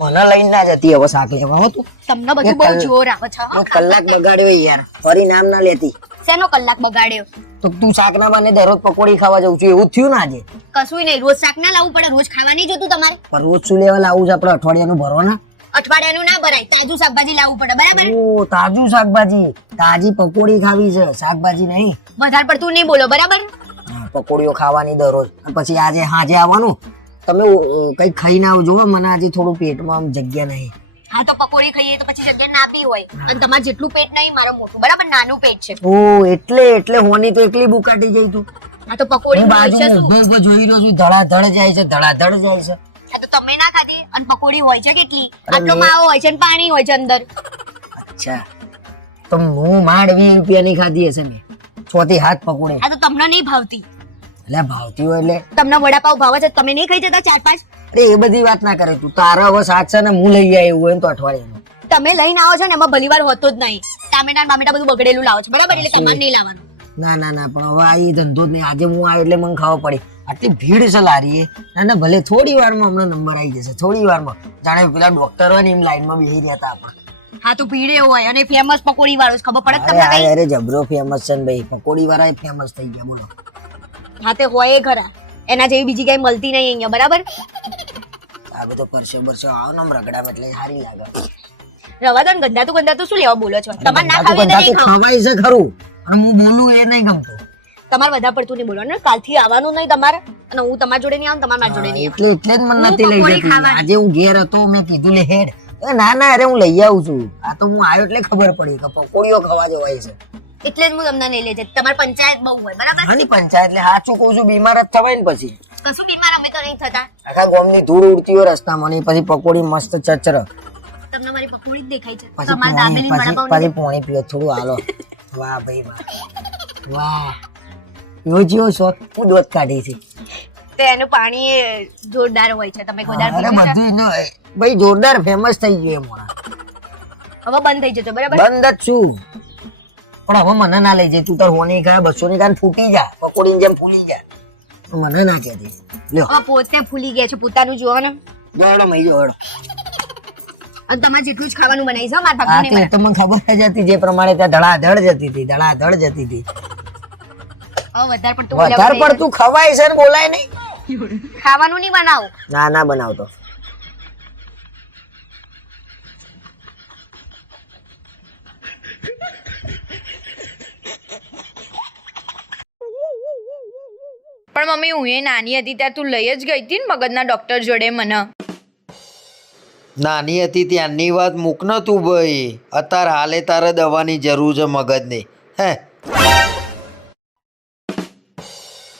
મને લઈને ના જતી હવે શાક લેવા હો તું. તમને બધું બહુ જોર આવે છે હો. કલાક બગાડ્યો યાર. ફરી નામ ના લેતી. શેનો કલાક બગાડ્યો? તો તું શાક ના બને દરરોજ પકોડી ખાવા જઉં છું. એવું થયું ને આજે? કશું નહીં રોજ શાક ના લાવવું પડે રોજ ખાવા નહીં જોતું તમારે. પણ રોજ શું લેવા લાવું છે? આપણે અઠવાડિયાનું ભરવાના અઠવાડિયાનું ના ભરાય તાજું શાકભાજી લાવવું પડે બરાબર? ઓ તાજું શાકભાજી. તાજી પકોડી ખાવી છે. શાકભાજી નહીં. વધારે પડતું નહીં બોલો બરાબર? પકોડીઓ ખાવાની દરરોજ. પછી આજે હાજે આવવાનું. તમે કઈ ખાઈને આવજો મને આજે થોડું પેટમાં આમ જગ્યા નહીં. હા તો પકોડી ખાઈએ તો પછી જગ્યા ના બી હોય. અને તમારે જેટલું પેટ નહીં મારું મોટું. બરાબર નાનું પેટ છે. ઓ એટલે એટલે હોની તો એકલી બુકાટી જઈ તું. હા તો પકોડી બાજુ છે શું? ઊભો જોઈ રહ્યો છું. ધડાધડ જાય છે ધડાધડ જાય છે. હા તો તમે ના ખાધી? અને પકોડી હોય છે કેટલી? આટલો માવો હોય છે અને પાણી હોય છે અંદર. અચ્છા. તો હું માંડ વીસ રૂપિયાની ખાધી હશે મેં ચોથી હાથ પકોડે. હા તો તમને નહીં ભાવતી. એટલે ભાવતી હોય એટલે તમને વડાપાવ ભાવે છે તમે નહીં ખાઈ જતા ચાર પાંચ? અરે એ બધી વાત ના કરે તું. તારા હવે સાચ છે ને હું લઈ આવ્યો એવું હોય તો અઠવાડિયાનું તમે લઈને આવો છો ને એમાં ભલીવાર હોતો જ નહીં. ટામેટા બામેટા બધું બગડેલું લાવો છો બરાબર? એટલે તમારે નહીં લાવવાનું. ના ના ના પણ હવે આ એ ધંધો જ નહીં. આજે હું આવ્યો એટલે મને ખાવા પડી. આટલી ભીડ છે લારીએ. ના ના ભલે થોડી વારમાં હમણાં નંબર આવી જશે. થોડી વારમાં. જાણે પેલા ડોક્ટર હોય ને એમ લાઈનમાં બેસી રહ્યા હતા આપણે. હા તો ભીડે હોય. અને ફેમસ પકોડી વાળો ખબર પડે તમને અરે જબરો ફેમસ છે ને ભાઈ. પકોડી વાળા ફેમસ થઈ ગયા બોલો. હા હોય એ ખરા એના જેવી બીજી કઈ મળતી નહીં અહીંયા બરાબર? આ બધો પરસે પરસે આવો ને આમ રગડામાં એટલે સારી લાગે. રવા દો ને ગંધાતું ગંધાતું શું લેવા બોલો છો? તમારે ના ખાવે તો નહીં ખાવાય છે ખરું પણ હું બોલું એ નહીં ગમતું. તમારે વધારે પડતું નહીં બોલવાનું કાલથી આવવાનું નહીં તમારે. અને હું તમારા જોડે નહીં આવું તમારા મારા જોડે નહીં એટલે એટલે જ મને નથી લઈ જતી. આજે હું ઘેર હતો મેં કીધું લે હેડ. ના ના અરે હું લઈ આવું છું. આ તો હું આવ્યો એટલે ખબર પડી કે પકોડીઓ ખાવા જવાય છે. એટલે જ હું તમને નહીં લઈ જતી તમારે પંચાયત બહુ હોય બરાબર? હા ની પંચાયત એટલે સાચું કહું છું બીમાર જ થવાય ને પછી. કશું બીમાર અમે તો નહીં થતા. આખા ગામની ધૂળ ઉડતી હોય રસ્તામાં ને પછી પકોડી મસ્ત ચચર. તમને મારી પકોડી જ દેખાય છે. પછી તમારે દાબેલી પછી વડાપાવ પછી પાણી પીઓ થોડું હાલો. વાહ ભાઈ વાહ. વાહ. એવો જેવો શોખ હું દોત કાઢી છે. તે એનું પાણી એ જોરદાર હોય છે. તમે કોઈ છે? બધું ભાઈ જોરદાર ફેમસ થઈ ગયું હમણાં. હવે બંધ થઈ જતો બરાબર? બંધ જ છું. પણ હવે મને ના લઈ જાય. તું તાર હોની ખાય બસો ની ખાય ફૂટી જા. પકોડી જેમ ફૂલી જા મને ના કહેતી લ્યો. પોતે ફૂલી ગયા છે પોતાનું જોવો ને દોડો મઈ જોડો. અને તમારે જેટલું જ ખાવાનું મારા ભાગનું તે મને ખબર જ હતી જે પ્રમાણે ત્યાં ધડાધડ જતી હતી ધડાધડ જતી હતી વધારે. પડતું ખવાય છે ને બોલાય નહીં. ખાવાનું નહીં બનાવ. ના ના બનાવતો. પણ મમ્મી હું એ નાની હતી ત્યાં તું લઈ જ ગઈ હતી ને મગજના ડોક્ટર જોડે મને. નાની હતી ત્યાંની વાત મૂક ન તું ભાઈ. અત્યારે હાલે તારે દવાની જરૂર છે મગજની. હે?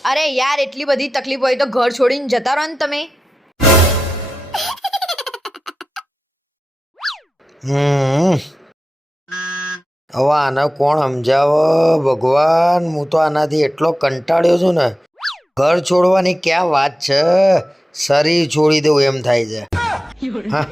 અરે યાર એટલી બધી તકલીફ હોય તો ઘર છોડીને જતા રહો ને તમે. હમ. હવે આને કોણ સમજાવો? ભગવાન હું તો આનાથી એટલો કંટાળ્યો છું ને. ઘર છોડવાની ક્યાં વાત છે? શરીર છોડી દઉં એમ થાય છે. હા.